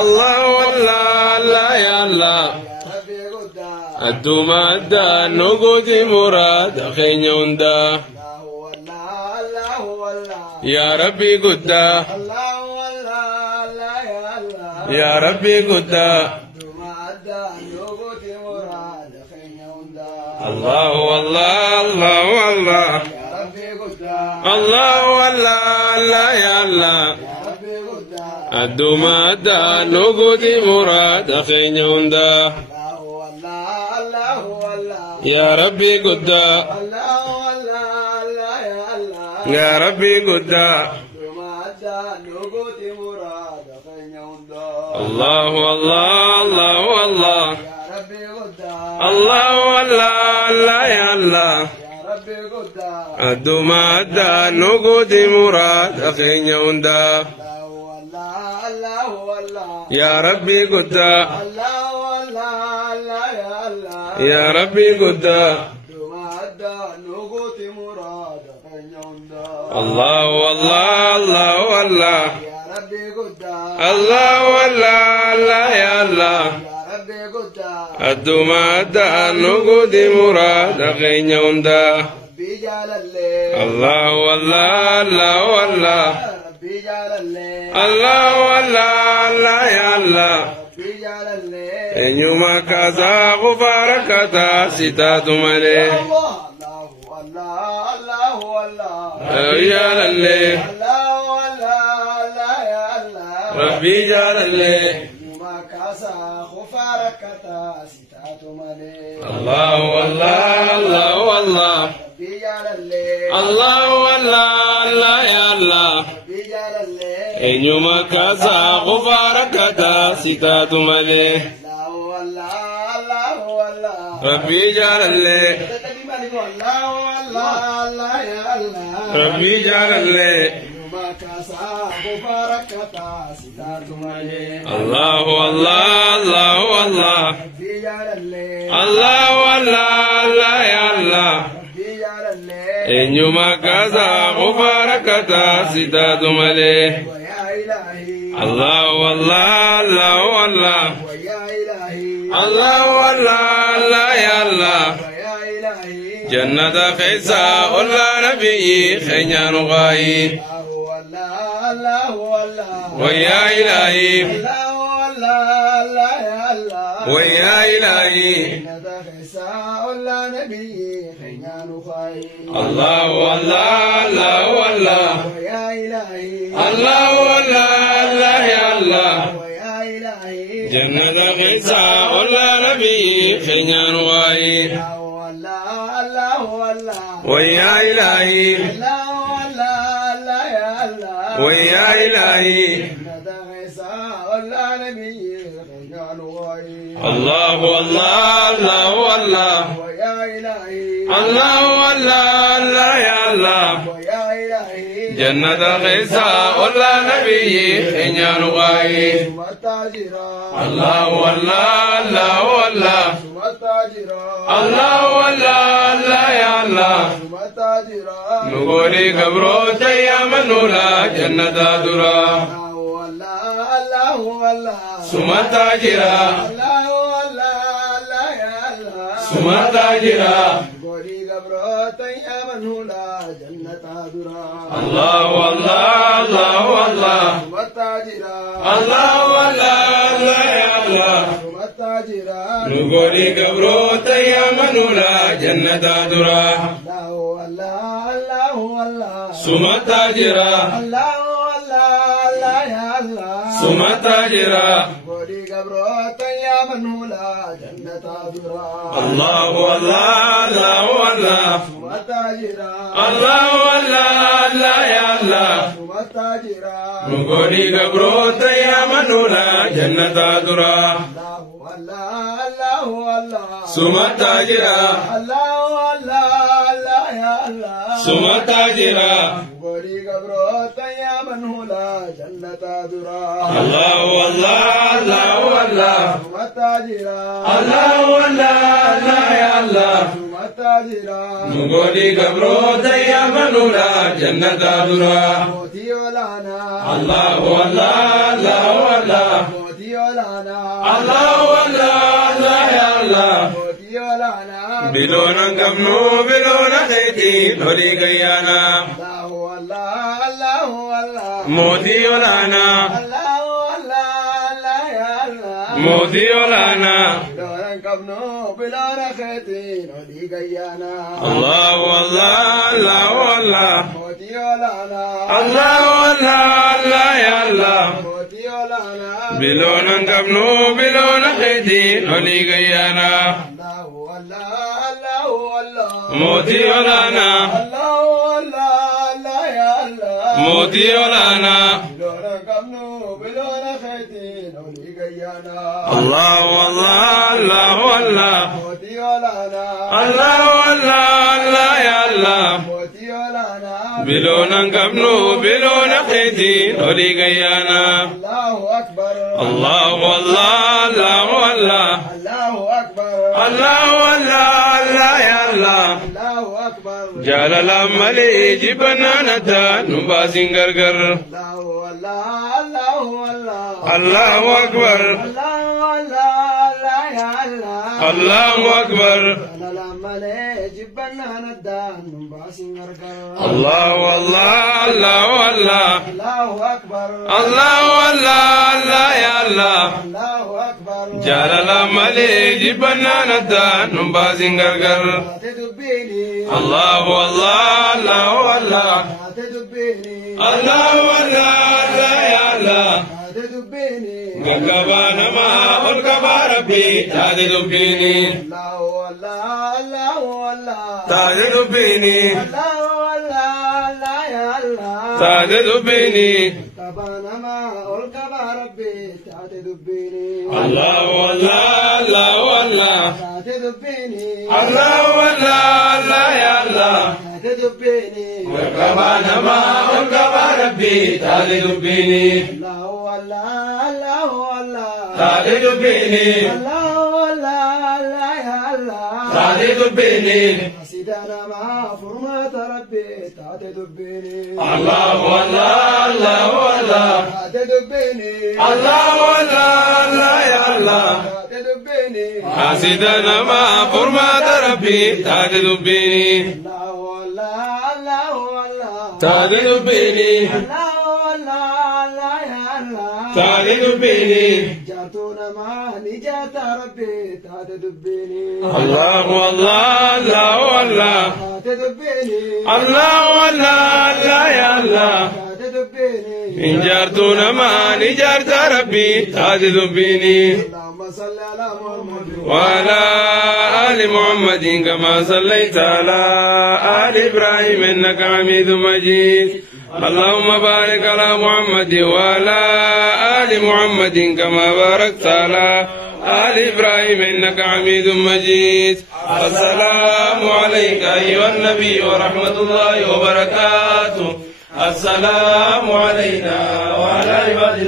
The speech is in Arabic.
الله والله لا يا الله الدوما دا نقود مراد خين يوندا يا ربي قدا يا ربي قدا الله والله الله والله الله والله لا يا الله الدوما دا نقود مراد خين يوندا يا ربي قدا يا ربي قدا الله والله الله والله الله والله لا يا الله الدوما دا نقود مراد خين يوندا يا ربي قدا يا ربي قدا الله والله الله والله الله والله لا يا الله الدوما دا نقود مراد خين يوندا الله والله الله والله الله والله لا يا الله إنما كذا غفاركتا ستات ملي يا لله ربي جعل الله الله والله الله والله الله والله لا يا الله إنما كذا غفاركتا ستات ملي ربي جعل الله ربي جعل الله الله والله الله والله الله والله لا يا الله إنما كذا غفاركتا ستات ملي الله والله الله والله الله والله لا يا الله جنة خيسا ولا نبي خيان غاي ويا إلهي ويا إلهي الله والله الله والله الله والله لا يا الله جنة خيسا ولا نبي خيان غاي ويا إلهي ويا إلهي الله والله الله والله الله والله لا يا الله جنة خيسا ولا نبي خيان غاي الله والله الله والله الله والله لا يا الله نقولي قبرو تيا منولا جنة درا سما تاجرا سما تاجرا الله والله الله والله الله والله لا يا الله نقولي قبرو تيا منولا جنة درا سما تاجرا سما تاجرا الله والله الله والله الله والله لا يا الله نقولي قبرو تيا منولا جنة درا سما تاجرا سما تاجرا الله والله الله والله الله والله لا يا الله نقولي قبرو تيا منولا جنة درا الله والله الله بلون كمنو بلون خيتي نولي قيانا موتي ولانا موتي ولانا الله والله الله والله الله والله الله يا الله بلون كمنو بلون خيتي نولي قيانا موتي ولانا موتي ولانا الله والله الله والله الله والله الله يا الله بلون كمنو بلون خيتي نولي قيانا الله أكبر الله والله الله والله الله والله الله يا الله الله أكبر جلال ملي جبنا نتا نباسين غرغر الله والله الله والله الله أكبر الله والله يا الله الله أكبر لما جبنا ندان نباسين غرغر الله والله الله والله الله أكبر الله والله الله يا الله الله أكبر جلال ملي جبنا نتا نباسين غرغر تدبيني الله والله الله والله تدبيني الله والله الله يا الله تدبيني غكبانا ما الكبا ربي تدبيني الله والله الله والله تدبيني الله والله الله يا الله تدبيني كبانا ما الكبا ربي تدبيني الله والله الله والله تدبيني الله والله الله يا الله تدبيني غكبانا ما الكبا ربي تدبيني الله والله الله والله تدبيني الله والله الله يا الله تدبيني سيدنا ما فرمات ربي تدبيني الله والله الله والله تدبيني الله والله الله يا الله تدبيني حسدنا ما فرمات ربي تدبيني الله والله الله والله تدبيني الله والله الله يا الله تدبيني جاتونا ما نجات ربي تدبيني الله والله الله والله تدبيني الله والله الله يا الله تدبيني إن جارتنا ما نجارت ربي تدبيني اللهم صل على محمد وعلى آل محمد كما صليت على آل إبراهيم إنك حميد مجيد اللهم بارك على محمد وعلى آل محمد كما باركت على آل إبراهيم إنك حميد مجيد السلام عليك أيها النبي ورحمة الله وبركاته السلام علينا وعلى عباد